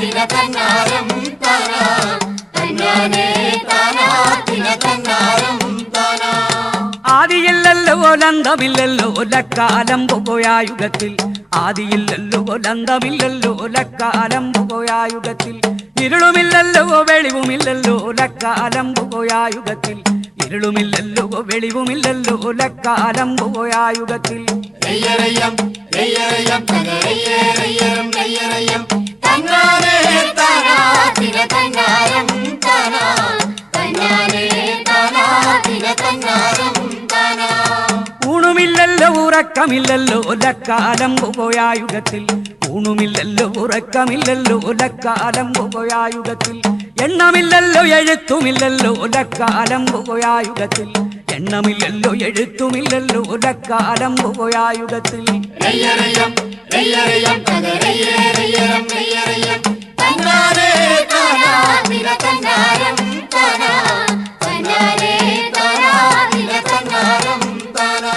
തിന തന്നാരം താനാ തന്നാനേ താനാ തിന തന്നാരം താനാ. ആദിയില്ലല്ലോ ലന്തമില്ലല്ലോ ലക്കാലം പോയായുഗത്തിൽ, ആദിയില്ലല്ലോ ലന്തമില്ലല്ലോ ലക്കാലം പോയായുഗത്തിൽ, ഇരുളുമില്ലല്ലോ വെളിവുമില്ലല്ലോ ലക്കാലം പോയായുഗത്തിൽ, ഇരുളുമില്ലല്ലോ വെളിവുമില്ലല്ലോ ലക്കാലം പോയായുഗത്തിൽ. തന്നാനേ താനാ തിന തന്നാരം താനാ തന്നാനേ താനാ തിന തന്നാരം താനാ. ഊണുമില്ലല്ലോ ഉറക്കമില്ലല്ലോ ലക്കാലം പോയായുഗത്തിൽ, ഊണുമില്ലല്ലോ ഉറക്കമില്ലല്ലോ ലക്കാലം പോയായുഗത്തിൽ, എണ്ണമില്ലല്ലോ എഴുത്തുമില്ലല്ലോ ലക്കാലം പോയായുഗത്തിൽ, എണ്ണമില്ലല്ലോ എഴുത്തുമില്ലല്ലോ ലക്കാലം പോയായുഗത്തിൽ. തന്നാനേ താനാ തിന തന്നാരം താനാ തന്നാനേ താനാ തിന തന്നാരം താനാ.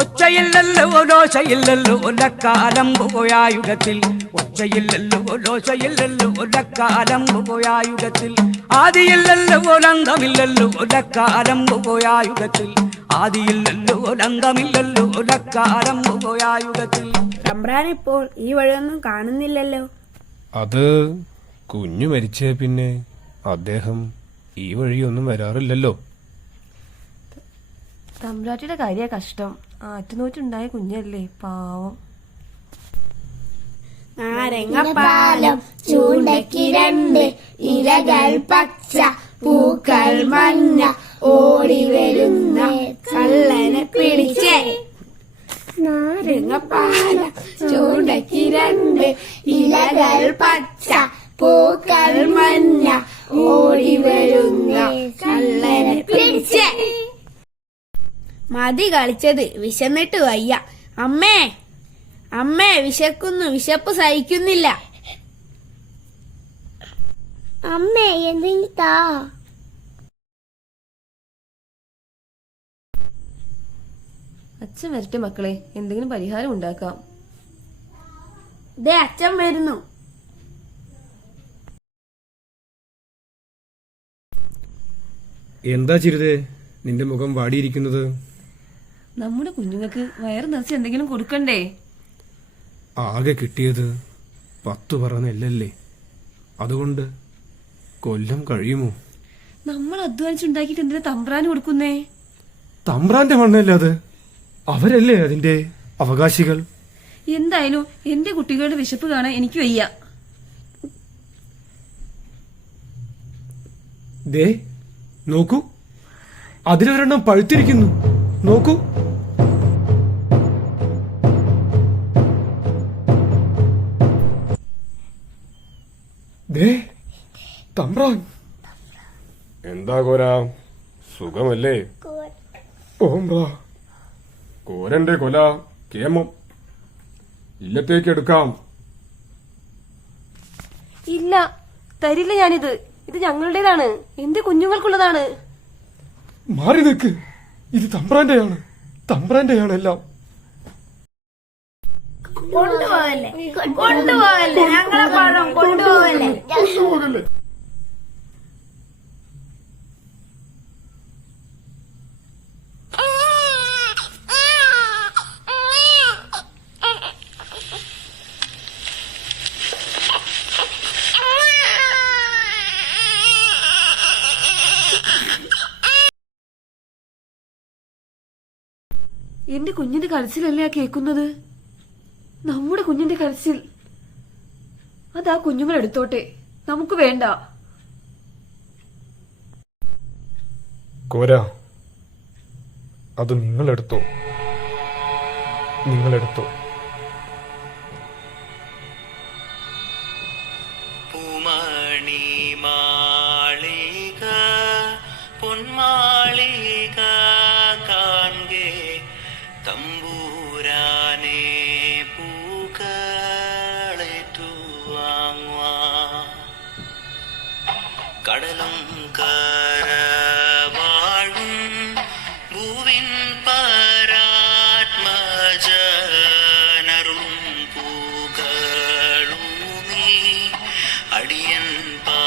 ഒച്ചയില്ലല്ലോ ലോശയില്ലല്ലോ ലക്കാലം പോയായുഗത്തിൽ, ഒച്ചയില്ലല്ലോ ലോശയില്ലല്ലോ ലക്കാലം പോയായുഗത്തിൽ, ആദിയില്ലല്ലോ ലന്തമില്ലല്ലോ ലക്കാലം പോയായുഗത്തിൽ, ആദിയില്ലല്ലോ ലന്തമില്ലല്ലോ ലക്കാലം പോയായുഗത്തിൽ. തമ്പ്രാനിപ്പോൾ ഈ വഴിയൊന്നും കാണുന്നില്ലല്ലോ. അത് കുഞ്ഞു മരിച്ചേ പിന്നെ അദ്ദേഹം ഈ വഴിയൊന്നും വരാറില്ലല്ലോ. തമ്പ്രാട്ടിയുടെ കാര്യ കഷ്ടം. ആറ്റുനോറ്റുണ്ടായ കുഞ്ഞല്ലേ, പാവം. നാരങ്ങപ്പാലം ചൂണ്ടയ്ക്ക് രണ്ട് ഇലകൾ പച്ച പൂക്കൾ മഞ്ഞ ഓടി വരുന്ന കള്ളനെ പിടിച്ചേ. നാരങ്ങപ്പാലം ചൂണ്ടയ്ക്ക് രണ്ട് ഇലകൾ പച്ച പൂക്കൾ മഞ്ഞ ഓടി വരുന്ന കള്ളനെ പിടിച്ചേ. മതി കളിച്ചത്, വിശന്നിട്ട് വയ്യ. അമ്മേ അമ്മേ വിശക്കുന്നു, വിശപ്പ് സഹിക്കുന്നില്ല. അമ്മേ എന്തെങ്കിലും താ. അച്ഛൻ വരട്ടെ മക്കളെ, എന്തെങ്കിലും പരിഹാരം ഉണ്ടാക്കാം. ദേ അച്ഛൻ വരുന്നു. എന്താ ചിരുതേ നിന്റെ മുഖം വാടിയിരിക്കുന്നത്? നമ്മുടെ കുഞ്ഞുങ്ങൾക്ക് വയറ് നിറച്ച് എന്തെങ്കിലും കൊടുക്കണ്ടേ? ആകെ കിട്ടിയത് 10 പറ നെല്ലല്ലേ, അതുകൊണ്ട് കൊല്ലം കഴിയുമോ? നമ്മൾ അധ്വാനിച്ചുണ്ടാക്കിട്ട് എന്തിനാ തമ്പ്രാന് കൊടുക്കുന്നേ? തമ്പ്രാന്റെ മണ്ണല്ലേ അത്, അവരല്ലേ അതിന്റെ അവകാശികൾ. എന്തായാലും എന്റെ കുട്ടികളുടെ വിശപ്പ് കാണാൻ എനിക്ക് വയ്യ. ദേ നോക്കൂ, അതിലൊരെണ്ണം പഴുത്തിരിക്കുന്നു, നോക്കൂ. ദേ തമ്പ്രാൻ. എന്താ കോര, സുഖമല്ലേ? ഓമ്രാ, കോരന്റെ കൊല കേമം ഇല്ലത്തേക്ക് എടുക്കാം. ഇല്ല, തരില്ല ഞാനിത്. ഇത് ഞങ്ങളുടേതാണ്, എന്റെ കുഞ്ഞുങ്ങൾക്കുള്ളതാണ്. മാറി നിൽക്ക്, ഇത് തമ്പ്രാന്റെയാണ്, തമ്പ്രാന്റെയാണ് എല്ലാം. കൊണ്ടുപോകല്ലേ കൊണ്ടുപോകല്ലേ, ഞങ്ങളെ പഴം കൊണ്ടുപോകല്ലേ. എന്റെ കുഞ്ഞിന്റെ കരച്ചിലല്ലേ ആ കേൾക്കുന്നത്? നമ്മുടെ കുഞ്ഞിന്റെ കരച്ചിൽ. അതാ കുഞ്ഞുങ്ങൾ എടുത്തോട്ടെ, നമുക്ക് വേണ്ട. കോര, അത് നിങ്ങളെടുത്തോ, നിങ്ങളെടുത്തോ. പൂമണി മാളിക പൊന്മാളിക കാൺകെ തമ്പൂരാനെ പൂക്കളേറ്റുവാങ്ങുവാ കടലും കരവാഴും ഭൂവിൻ പരാത്മജനരും പൂക്കളുമീ അടിയൻ പാ